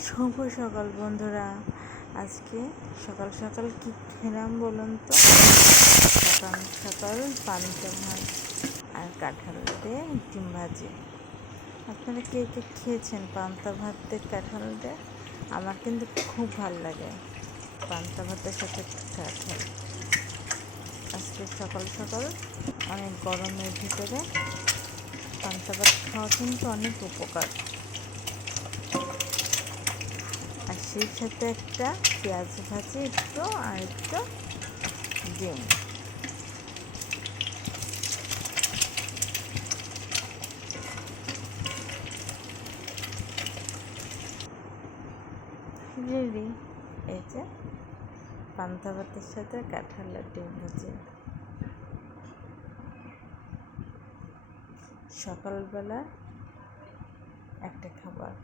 শুভ সকাল বন্ধুরা। আজকে সকাল সকাল কি খেলাম বলুন তো? সকাল সকাল পান্তা ভাত আর কাঁঠাল দিয়ে ডিম ভাজি। আপনারা কে কে খেয়েছেন পান্তা ভাত দিয়ে কাঁঠাল দিয়ে? আমার কিন্তু খুব ভালো লাগে পান্তা ভাতের সাথে কাঁঠাল। আজকে সকাল সকাল অনেক গরমের ভিতরে পান্তা ভাত খাওয়া কিন্তু অনেক উপকার। আর সেই সাথে একটা পেঁয়াজ ভাজি একটু আর একটু ডিম। রেডি। এই যে পান্তা ভাতের সাথে কাঁঠালের ডিম ভাজি। সকালবেলা একটা খাবার।